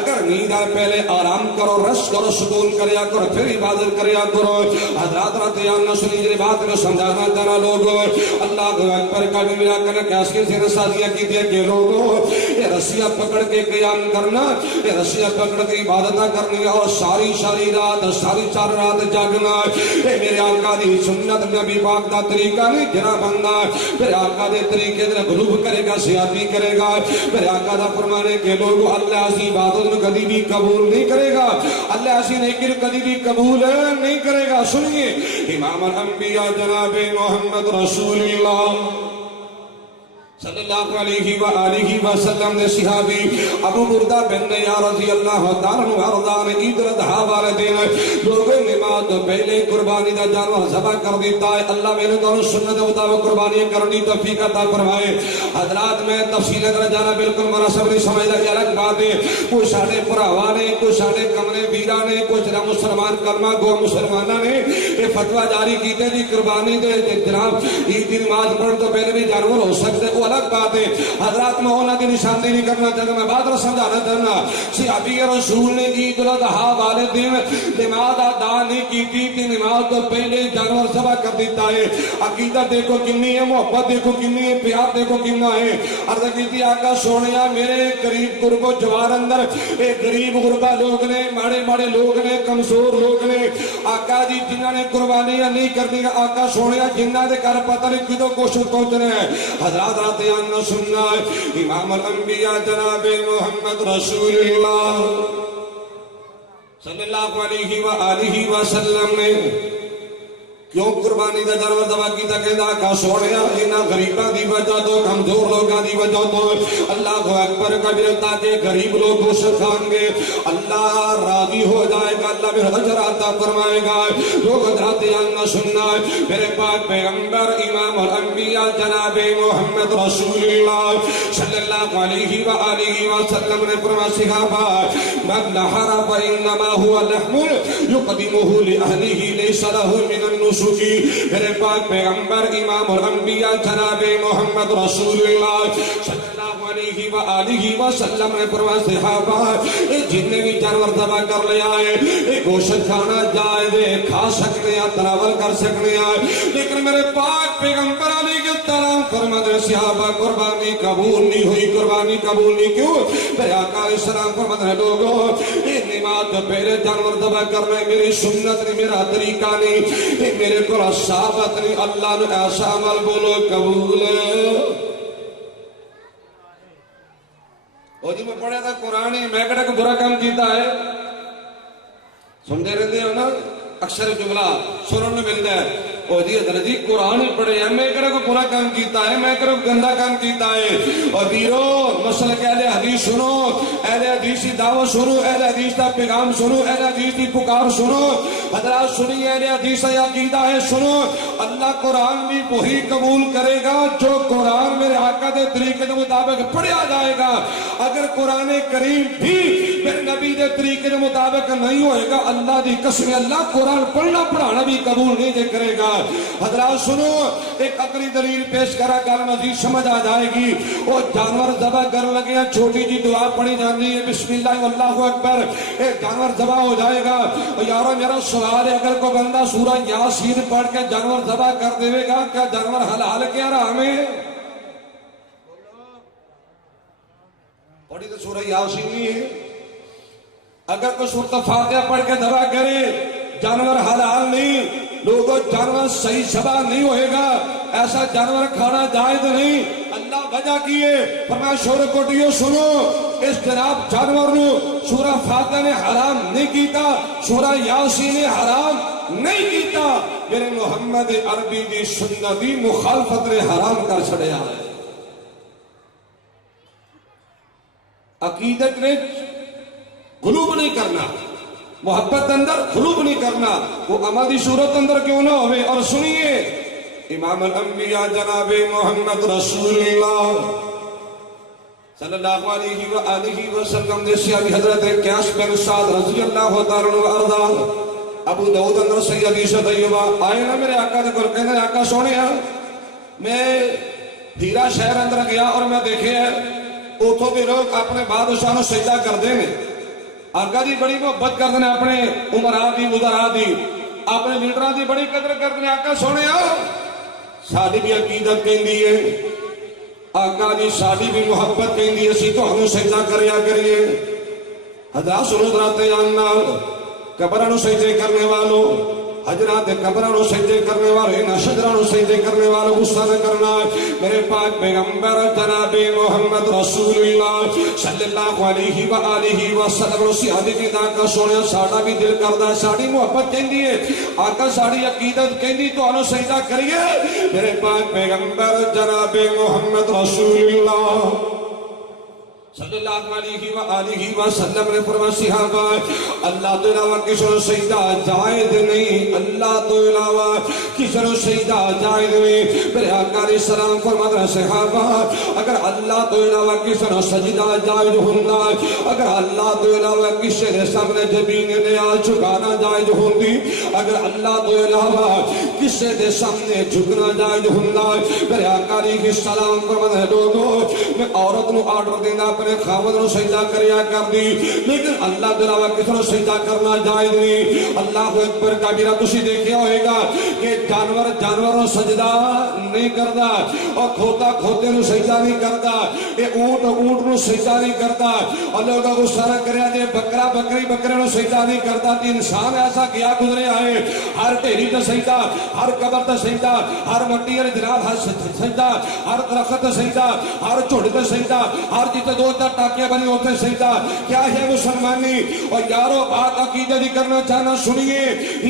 اگر نیند آئے پہلے آرام کرو، رش کرو، سکون کریا کرو، پھر عبادت کریا کرو. حضرات رضیان نہ سنی جی بات میں سمجھانا چاہنا لوگوں اللہ اکبر کا بھی ملا کرنا کیسے سے رسالیا کی دیا کہ لوگوں یہ رسیاں پکڑ کے قیام کرنا، یہ رسیاں پکڑ کے عبادتہ کرنی اور ساری ساری رات جاگنا. یہ میرے آقا دی سنت نبی پاک دا طریقہ نہیں. جنا بندہ میرے آقا دے طریقے دے غلوب کرے گا، زیادتی کرے گا، میرے آقا دا فرمانے کہ لوگوں اللہ ایسی عبادت میں کبھی بھی قبول نہیں کرے گا، اللہ ایسی نیکی کبھی بھی قبول نہیں کرے گا. سنیے امام الانبیاء جناب محمد رسول اللہ صلی اللہ علیہ وآلہ وسلم نے صحابی ابو بردہ بن نیار رضی اللہ تعالیٰ عنہ نے عید الاضحیٰ والے دن لوگوں نماز تو پہلے قربانی دا جانور ذبح کر دیتا ہے. اللہ میں نے دونوں سنت مطابق قربانی کرنی توفیق عطا فرمائے. حضرات میں تفصیل اگر جانا بالکل مناسب نہیں سمجھتا کہ الگ بات ہے. کچھ ساڑھے پراوا نے، کچھ ساڑھے کمرے ویرا نے، کچھ مسلمان کلمہ گو مسلمانہ نے یہ فتوہ جاری کیتے جی قربانی دے جناب عید کی نماز پڑھ تو پہلے بھی جانور ہو سکتے. وہ الگ بات ہے. حضرات میں ہونا کی نشاندہی نہیں کرنا چاہتا، میں بات رہا سمجھانا چاہنا. صحابی رسول نے عید الاضحیٰ والے دن نماز ادا نہیں کی تھی، نماز تو پہلے جانور ذبح کر دیتا ہے. عقیدت دیکھو کنی ہے، محبت دیکھو کنی ہے، پیار دیکھو کنا ہے. عرض کیتی آقا سونیا میرے قریب قرب و جوار اندر ایک غریب غربا لوگ نے، ماڑے ماڑے لوگ نے، کمزور لوگ نے. آقا جی جنہاں نے قربانیاں نہیں کر دی، آقا سونیا جنہاں دے گھر پتہ نہیں کدو کوشش پہنچنے ہیں. حضرات رات نہ سننا ہے امام الانبیاء جناب محمد رسول اللہ صلی اللہ علیہ وآلہ وسلم نے کیوں قربانی دا جانور ذبح کیتا کہندا آقا سونیا انہاں غریباں دی وجہ تو کمزور لوگاں دی وجہ تو اللہ اکبر کبیر تاکہ غریب لوگ گوشت کھان گے اللہ راضی ہو جائے گا اللہ پھر اجر عطا فرمائے گا لوگ حضرات انہاں سننا میرے پاک پیغمبر امام الانبیاء جناب محمد رسول اللہ صلی اللہ علیہ وآلہ وسلم نے فرمایا صحابہ من نحر فإنما هو لحم يقدمه لأهله ليس له من النسك میرے پاک پیغمبر امام الانبیاء جناب محمد رسول اللہ صلی اللہ علیہ وآلہ وسلم نے فرمایا صحابہ جتنے بھی جانور ذبح کر لیا ہے گوشت کھانا جائز ہے کھا سکتے ہیں تناول کر سکتے ہیں لیکن میرے پاک پیغمبر علیہ السلام فرماتے صحابہ قربانی قبول نہیں ہوئی قربانی قبول نہیں کیوں میرے آقا علیہ السلام فرماتے ہیں لوگوں یہ نماز پہلے جانور ذبح کرنے میری سنت نہیں میرا طریقہ نہیں میرے کو ثابت نہیں اللہ نے ایسا عمل بولو قبول او جی میں پڑھا تھا قرآن میں کہتا کہ برا کام کیتا ہے سمجھے رہتے ہو نا اکثر جملہ سننے ملتا ہے او جی حضرت جی قرآن پڑھے ہیں میں کہتا کہ برا کام کیتا ہے میں کہتا کہ گندہ کام کیتا ہے اور دیرو مسئلہ کہ اہل حدیث سنو اہل حدیث کی دعوت سنو اہل حدیث کا پیغام سنو اہل حدیث کی پکار سنو حضرات سنی اہل حدیث کا عقیدہ ہے سنو اللہ قرآن بھی وہی قبول کرے گا جو قرآن میرے آقا دے طریقے کے مطابق پڑھا جائے گا اگر قرآن کریم بھی میرے نبی دے طریقے کے مطابق نہیں ہوئے گا اللہ دی قسم اللہ قرآن پڑھنا پڑھانا بھی قبول نہیں دے کرے گا حضرات سنو ایک عقلی دلیل پیش کرا گل مزید سمجھ آ جائے گی وہ جانور ذبح کر لگے ہیں چھوٹی جی دعا پڑھی جاتی ہے بسم اللہ واللہ اکبر ایک جانور ذبح ہو جائے گا یارو میرا سوال ہے اگر کوئی بندہ سورہ یاسین پڑھ کے جانور ذبح کر دے گا کیا جانور حلال کیا حرام ہے پڑھی تو سورہ یاسین نہیں ہے اگر کوئی سورۃ فاتحہ پڑھ کے ذبح کرے جانور حلال نہیں لوگوں جانور صحیح ذبح نہیں ہوئے گا ایسا جانور کھانا جائز نہیں اللہ وجہ کیے فرمایا شور کوٹیوں سنو اس جناب جانور نو سورہ فاتحہ نے حرام نہیں کیتا سورہ یاسین نے حرام نہیں کیتا میرے محمد عربی دی سنتی مخالفت نے حرام کر چھڑیا ہے عقیدت نے غلوب نہیں کرنا محبت اندر غلوب نہیں کرنا وہ عملی صورت اندر کیوں نہ ہوئے اور سنیے امام الانبیاء جناب محمد رسول اللہ صلی اللہ علیہ وآلہ وسلم نے سیابی حضرت قیاس بن سعد رضی اللہ تعالیٰ عنہ ابو داؤد اندر صحیح حدیث طیبہ آئے نا میرے آقا دے کول کہنے آقا سونے میں ہیرا شہر اندر گیا اور میں دیکھے اوتھوں دے لوگ اپنے بادشاہ نو سجدہ کر دے نے آقا دی بڑی محبت کر دیں اپنے عمرہ دی وزراء دی اپنے لیڈراں دی بڑی قدر کر دیں آقا سونے ساڈی بھی عقیدت کہندی ہے آقا دی ساڈی بھی محبت کہندی ہے اسی تہانوں سجدہ کریا کریے حضرات سنو حضرات جاننا قبراں نو سجدے کرنے والوں حجرات قبراں نو سجدے کرنے والے نہ شجراں نو سجدے کرنے والوں غصہ نہ کرنا میرے پاک پیغمبر جناب محمد رسول اللہ صلی اللہ علیہ وآلہ وسلم صحابی کی آقا سونے ساڈا بھی دل کردا ہے ساڈی محبت کہندی ہے آقا ساڈی عقیدت کہندی تو انو سجدہ کریے میرے پاک پیغمبر جناب محمد رسول اللہ صلی اللہ علیہ وآلہ وسلم نے فرمایا صحابہ اللہ تو علاوہ کسی کو سجدہ جائز نہیں اللہ تو علاوہ کسی کو سجدہ جائز نہیں میرے آقا علیہ السلام فرماتے ہیں صحابہ اگر اللہ تو علاوہ کسی کو سجدہ جائز ہوندہ اگر اللہ تو علاوہ کسی نے سامنے زمین نیاز جھکانا جائز ہوندی اگر اللہ تو علاوہ کسی نے سامنے جھکنا جائز ہوندہ میرے آقا علیہ السلام فرماتے ہیں لوگوں میں عورت نو آرڈر دینا اپنے خاوند نو سجدہ کریا کر دی لیکن اللہ کے علاوہ کسی نو سجدہ کرنا جائز نہیں اللہ اکبر کبیرہ تسی دیکھیا ہوئے گا کہ جانور نو سجدہ نہیں کردا اور کھوتا کھوتے نو سجدہ نہیں کردا اے اونٹ نو سجدہ نہیں کردا اور لوگا کو سارا کریا دے بکرا بکرے نو سجدہ نہیں کردا تے انسان ایسا کیا گزرے آئے ہر ڈھیری تے سجدہ ہر قبر تے سجدہ ہر مٹی والے جناب ہر سجدہ ہر درخت تے سجدہ ہر جھوڑ تے سجدہ ہر جتے دو ہوتا ٹاکیاں بنی ہوتے سجدہ کیا ہے مسلمانی. اور یارو بات عقیدہ دی کرنا چاہنا سنیے.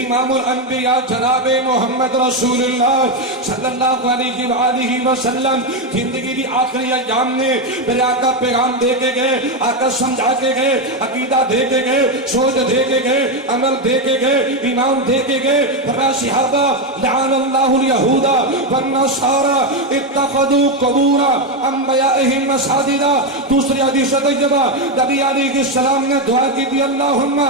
امام الانبیاء جناب محمد رسول اللہ صلی اللہ علیہ وآلہ وسلم زندگی دی آخری ایام نے میرے آقا پیغام دے کے گئے, آقا سمجھا کے گئے, عقیدہ دے کے گئے, سوچ دے کے گئے, عمل دے کے گئے, ایمان دے کے گئے. فرمایا صحابہ لعن اللہ الیہود والنصارى اتخذوا قبور انبیائہم مساجدا. دوسری حدیث طیبہ نبی علیہ السلام نے دعا کی تھی اللہم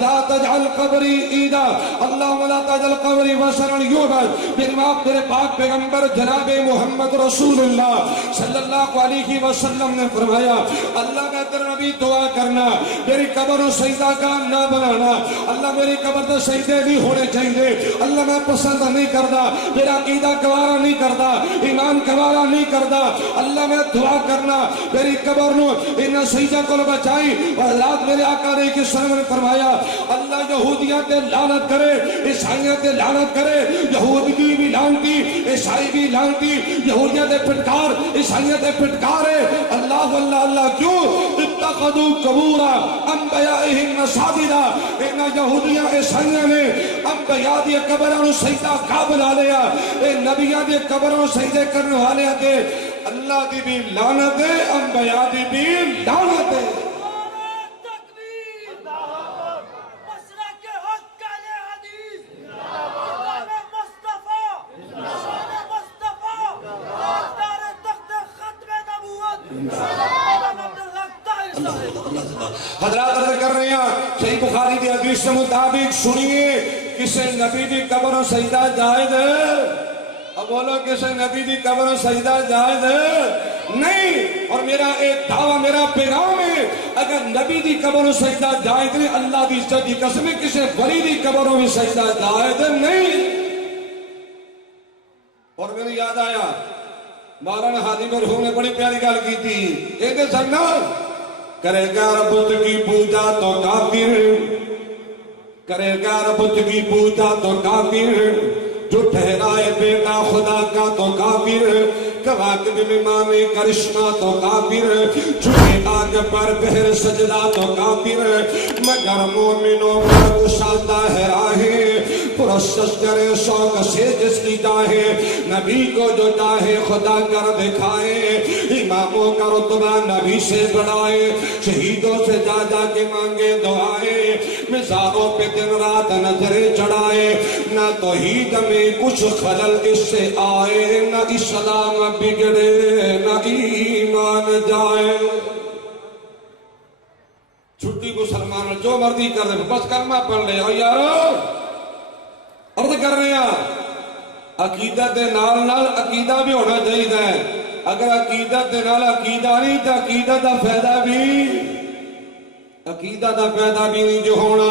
لا تجعل قبری عیدا اللہم لا تجعل قبری وثنا یعبد. میرے پاک پیغمبر جناب محمد رسول اللہ صلی اللہ علیہ وسلم نے فرمایا اللہ میں تیرے نبی دعا کرنا میری قبر و سجدہ کا نہ بنانا. اللہ میری قبر تو سجدے نہیں ہونے چاہیے. اللہ میں پسند نہیں کرتا, میرا عقیدہ گوارا نہیں کرتا, ایمان گوارا نہیں کرتا. اللہ میں دعا کرنا میری قبر نو ان سجدہ کو بچائی. اور رات میرے آقا نے کہ سلام نے فرمایا اللہ یہودیاں تے لعنت کرے, عیسائیاں تے لعنت کرے. یہودی بھی لعنتی, عیسائی بھی لعنتی. یہودیاں تے پھٹکار, عیسائیاں تے پھٹکار ہے. اللہ اللہ اللہ کیوں اتخذوا قبور انبیائہم مساجدا. ان یہودیاں عیسائیاں نے انبیاء دی قبراں نو سجدہ کا بنا لیا. اے نبیاں دی قبراں نو سجدے کرنے والے تے اللہ دی بھی لعنت ہے, انبیاء دی بھی لعنت ہے. حضرات عرض کر رہے ہیں صحیح بخاری کی حدیث سے مطابق سنیے کسی نبی دی قبر و سجدہ جائز ہے؟ اب بولو کسی نبی دی قبر و سجدہ جائز ہے؟ نہیں. اور میرا ایک دعویٰ, میرا پیغام ہے اگر نبی دی قبر و سجدہ جائز نہیں, اللہ دی عزت دی قسم کسی ولی دی قبروں میں سجدہ جائز نہیں. اور میرے یاد آیا مولانا ہادی مرحوم نے بڑی پیاری گل کی تھی. ایک سننا کرے گا بت کی پوجا تو کافر, کرے گا بت کی پوجا تو کافر, جو ٹھہرائے بیٹا خدا کا تو کافر, کواکب میں مانے کرشمہ تو کافر, چھوٹے آگ پر بہر سجدہ تو کافر. مگر مومنوں پر شاندہ ہے راہیں پرستش کرے شوق سے جس کی چاہے, نبی کو جو چاہے خدا کر دکھائے, اماموں کا رتبہ نبی سے بڑھائے, شہیدوں سے جا جا کے مانگے دعائیں, مزاروں پہ دن رات نظریں چڑھائے. نہ توحید میں کچھ خلل اس سے آئے, نہ اسلام بگڑے نہ ایمان جائے. چھٹی مسلمان جو مرضی کر رہے بس کلمہ پڑھ لے. اور یارو عرض کر رہے ہیں عقیدت دے نال نال عقیدہ بھی ہونا چاہیے. اگر عقیدت دے نال عقیدہ نہیں تو عقیدت دا فائدہ بھی, عقیدہ دا پیدا بھی نہیں جو ہونا.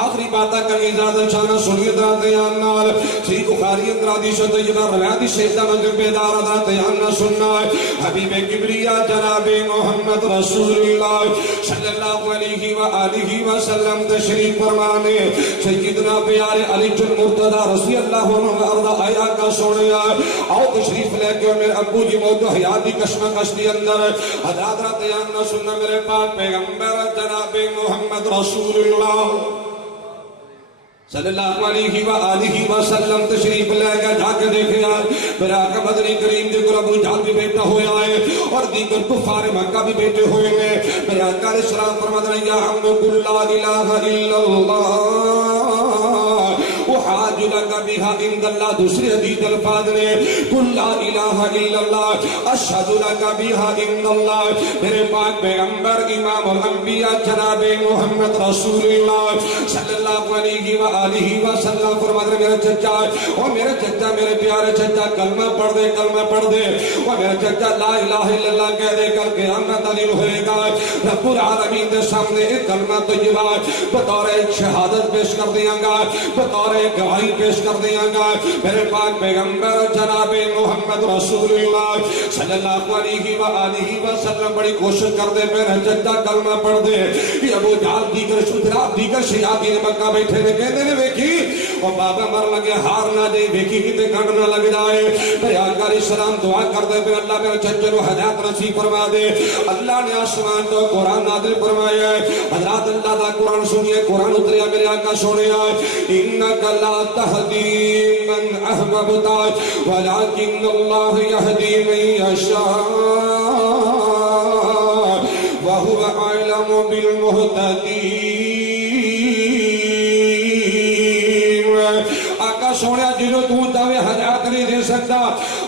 آخری باتہ کریں زیادہ شانہ سنیت راتے آنال صحیح بخاری اندرادی شدیدہ روایتی شہدہ منظر بیدار راتے آنہ سننا ہے. حبیب کبریہ جناب محمد رسول اللہ صلی اللہ علیہ وآلہ وسلم تشریف فرمانے سیدنا پیارے علی جن مرتضی رضی اللہ عنہ ارضا آیا کا سونے آئے. آؤ تشریف لے کے میرے ابو جی موت و حیاتی کشمہ کشتی اندر حضرات راتے آنہ سننا میرے پاک پیغمبر جناب محمد رسول اللہ صلی اللہ علیہ وآلہ وسلم تشریف لے گا. جا کے دیکھے آئے میرا آقا مدنی کریم دیکھو ابو جہل بھی بیٹھا ہویا ہے اور دیگر کفار مکہ بھی بیٹھے ہوئے ہیں. میرا آقا علیہ السلام فرماتے ہیں یا حمد لا الہ الا اللہ وحاج لک بہا عند اللہ. دوسری حدیث الفاظ نے قل لا الہ الا اللہ اشہد لک بہا عند اللہ. میرے پاک پیغمبر امام الانبیاء جناب محمد رسول اللہ صلی اللہ علیہ وآلہ وسلم فرماتے میرے چچا اور میرے چچا میرے پیارے چچا کلمہ پڑھ دے, کلمہ پڑھ دے. اور میرے چچا لا الہ الا اللہ کہہ دے کر قیامت دلیل ہوئے گا رب العالمین دے سامنے ایک کلمہ طیبہ بطور ایک شہادت پیش کر دیا گا, بطور ایک گواہی پیش کر دیا گا. میرے پاک پیغمبر جناب محمد رسول اللہ صلی اللہ علیہ وآلہ وسلم بڑی کوشش کر دے میرے چچا کلمہ پڑھ دے. یہ ابو جہل دیگر شجرات دیگر شیاطین مکہ بیٹھے نے کہتے نے ویکھی وہ بابا مر لگے ہار نہ دے بھیکی کتے گھڑ نہ لگ جائے آقا علیہ السلام دعا کر دے پہ اللہ میں چچل و ہدایت نصیب فرما دے اللہ نے آسمان تو قرآن نازل فرمایا ہے حضرات اللہ دا قرآن سنیے قرآن اتریا میرے آقا سونے آئے انکا لا تہدی من احببتا ولیکن اللہ یہدی من یشاء وہو اعلم بالمہتدین آقا سونے جنہوں تو دعوے ہدایت نہیں دے سکتا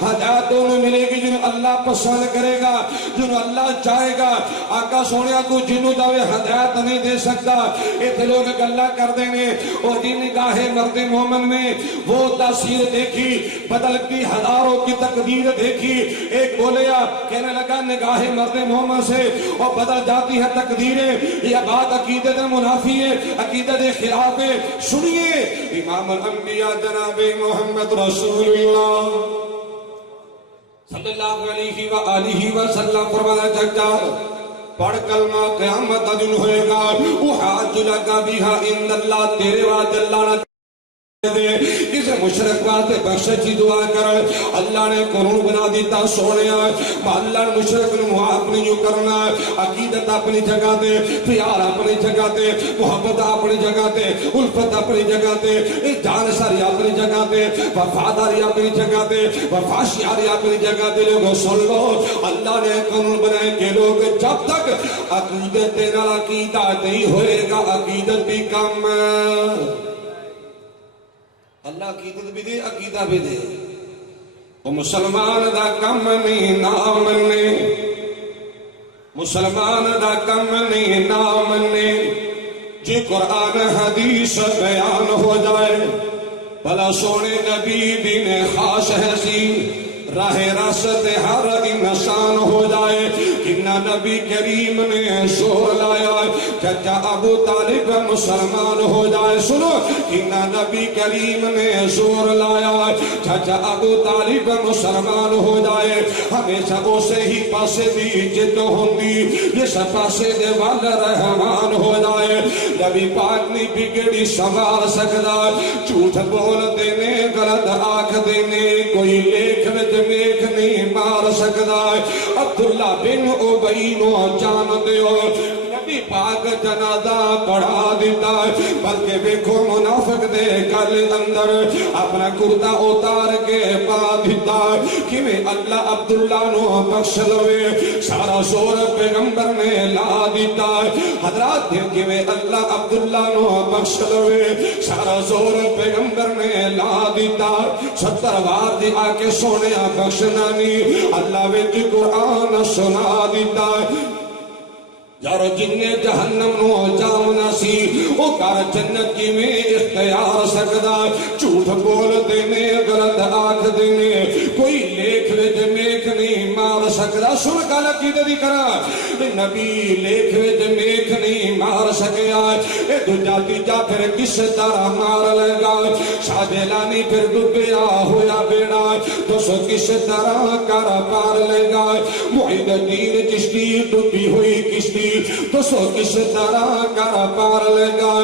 ہدایت انہوں ملے گی جنہوں اللہ پسند کرے گا جنہوں اللہ چاہے گا آقا سونے تو جنہوں دعوے ہدایت نہیں دے سکتا ایتھے لوگ گلہ کر دینے اور جن نگاہ مرد مومن میں وہ تاثیر دیکھی بدلتی ہزاروں کی تقدیر دیکھی ایک بولیا کہنے لگا نگاہ مرد مومن سے اور بدل جاتی ہے تقدیریں یہ بات عقیدت منافی ہے عقیدت خلاف ہے سنیے امام الانبیاء جناب محمد رسول اللہ صلی اللہ علیہ وآلہ وسلم فرمانا چاہتا پڑھ کلمہ قیامت دن ہوئے گا احاج لگا بیہا ان اللہ تیرے وعد اللہ نہ اسے مشرق واسطے بخشش کی دعا کر اللہ نے قرون بنا دیتا سونے اللہ نے مشرق نے معاف نہیں کرنا عقیدت اپنی جگہ دے پیار اپنی جگہ دے محبت اپنی جگہ دے الفت اپنی جگہ دے جانساری اپنی جگہ دے وفاداری اپنی جگہ دے وفاشیاری اپنی جگہ دے لوگوں سن لو اللہ نے قانون بنائے کہ لوگ جب تک عقیدت تیرا عقیدہ نہیں ہوئے گا عقیدت بھی کم اللہ عقیدت بھی دے عقیدہ بھی دے وہ مسلمان دا کم نہیں نام نے مسلمان دا کم نہیں نام نے جی قرآن حدیث بیان ہو جائے بھلا سونے نبی دین خاص ہے سی راہ راست ہر انسان ہو جائے کنہ نبی کریم نے زور لایا چچا ابو طالب مسلمان ہو جائے سنو کنہ نبی کریم نے زور لایا چچا ابو طالب مسلمان ہو جائے ہمیشہ اسے ہی پاسے دی جد ہوندی جس پاسے دے والا رحمان ہو جائے نبی پاک نہیں بگڑی سنوار سکتا جھوٹ بول دینے غلط آنکھ دینے کوئی لیکھ میک نہیں مار سکتا عبداللہ بن ابی نو جان دیو نبی پاک جنازہ پڑھا دیتا بلکہ دیکھو منافق دے گل اندر اپنا کرتا اتار کے پا دیتا کہ میں اللہ عبداللہ نو بخش لوے سارا زور پیغمبر نے لا دیتا حضرات دے کہ میں اللہ عبداللہ نو بخش لوے سارا زور پیغمبر نے لا دیتا 70 بار دی آکے سونے بخشنانی اللہ ویچ قرآن سنا دیتا یارو جن جہنم نو جامنا سی او کار جنت کی میں اختیار سکدا جھوٹ بول دینے غلط آنکھ دینے کوئی لیکھ وچ میک نہیں مار سکدا سن گل کی کرا نبی لیکھ وچ میک نہیں مار سکیا اے دوجا تیجا پھر کس طرح مار لگا شاہ جیلانی پھر ڈوبیا ہویا بیڑا تو سو کس طرح کر پار لگا معید الدین چشتی ڈوبی ہوئی کشتی تو سو کس طرح کر پار لگا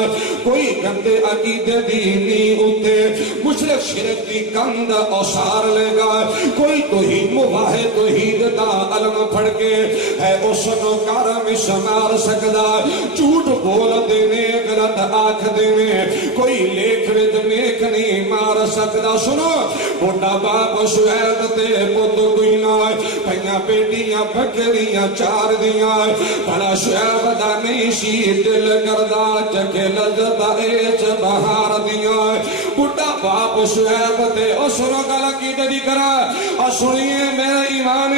کوئی گندے عقیدے دینی اتے مشرک شرک دی کند اوسار لگا کوئی توحید مواحد توحید دا علم پھڑ کے ہے اس نو کارم شمار سکدا جھوٹ بول دینے غلط آنکھ دینے کوئی لیکھ وچ میک نہیں مار سکدا سنو بڑا باپ شعیب تے پت کوئی نہ پہیاں بیٹیاں بکریاں چار دیاں بڑا شعیب دا نہیں سی دل کردا چکے لذت ایچ بہار دیاں بڑا باپ شعیب تے او سنو گل عقیدے دی کرا اور سنیے میرا ایمان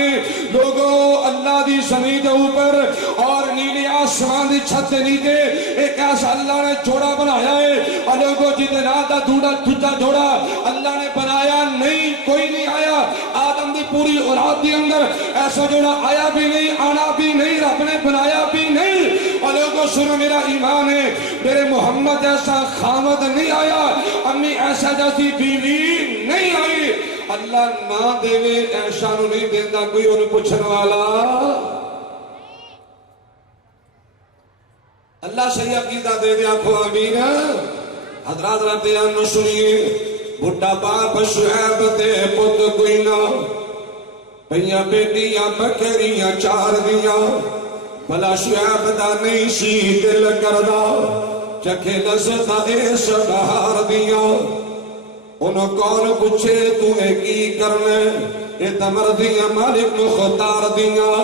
لوگوں اللہ دی زمین دے اوپر اور نیلے آسمان دی چھت دے نیچے ایک ایسا اللہ نے جوڑا بنایا ہے اور لوگوں جتنا دا دوجا جوڑا اللہ نے بنایا نہیں کوئی نہیں آیا آدم دی پوری اولاد دی اندر ایسا جوڑا آیا بھی نہیں آنا بھی نہیں رب نے بنایا بھی نہیں اور لوگوں سنو میرا ایمان ہے میرے محمد ایسا خامد نہیں آیا امی ایسا جیسی بیوی نہیں آئی اللہ نہ دے ایسا نو نہیں دیتا کوئی انہوں پوچھن والا اللہ صحیح عقیدہ دے دے آنکھو امین حضرات رضیان سنیے بھٹا باپ شعیب دے پت کوئی نہ پہیاں بیٹیاں بکریاں چار دیاں بھلا شعیب دا نہیں سی دل کردا چکھے لذتا ایس بہار دیاں انہوں کون پوچھے تُویں کی کرنے اے تمردیاں مالک مختار دیاں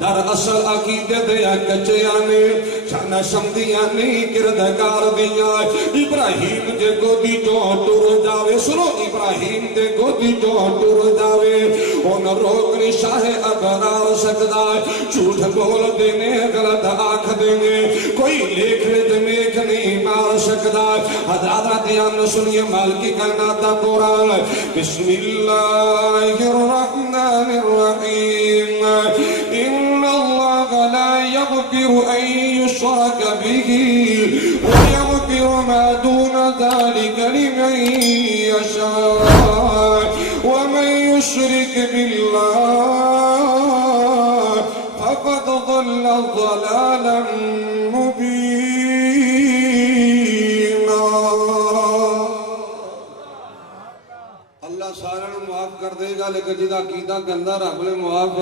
در اصل عقیدے دیا کچیانے چانا سمدیاں نہیں کردگار دیاں ابراہیم دے گودی جو ٹور جاوے سنو ابراہیم دے گودی جو ٹور جاوے ان روکنی شاہ ابرار سکدا جھوٹ بول دینے غلط آنکھ دینے کوئی لیکھ دمیک نہیں مار سکدا حضرات رضیان سنیے مالکی کائنات دا قرآن بسم اللہ الرحمن الرحیم ان اللہ لا يغفر ان يشرك به ويغفر ما دون ذلك لمن يشاء ومن يشرك بالله فقد ضل ضلالا مبينا اللہ سارا معاف کر دے گا لیکن جدا عقیدہ گندا رب نے معاف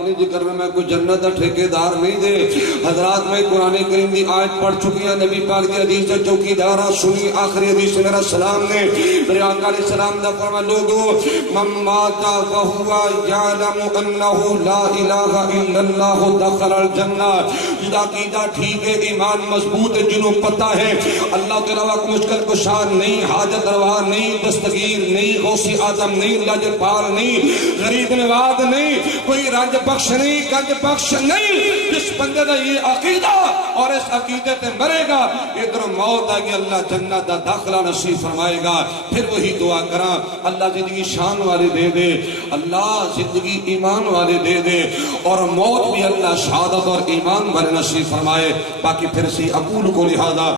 نہیں ذکر میں کوئی جنت دا ٹھیکیدار نہیں دے حضرات میں قرآن کریم دی آیت پڑھ چکی ہیں نبی پاک دی حدیث سے چوکیدارہ سنی آخری حدیث سے میرا سلام نے میرے آقا علیہ السلام دا فرما لوگو من ماتا وہوا یعلم انہو لا الہ الا اللہ دخل الجنہ جدا عقیدہ ٹھیک ہے ایمان مضبوط ہے جنہوں پتہ ہے اللہ کے علاوہ مشکل کشان نہیں حاجت روا نہیں دستگیر نہیں غوثی آدم نہیں لاجر پال نہیں غریب نواز نہیں کوئی رنج بخش نہیں گنج بخش نہیں جس بندے دا یہ عقیدہ اور اس عقیدے تے مرے گا ادھر موت آگی اللہ جنت دا داخلہ نصیب فرمائے گا پھر وہی دعا کرا اللہ زندگی شان والے دے دے اللہ زندگی ایمان والے دے دے اور موت بھی اللہ شہادت اور ایمان والے نصیب فرمائے باقی پھر سے اقول کو لہذا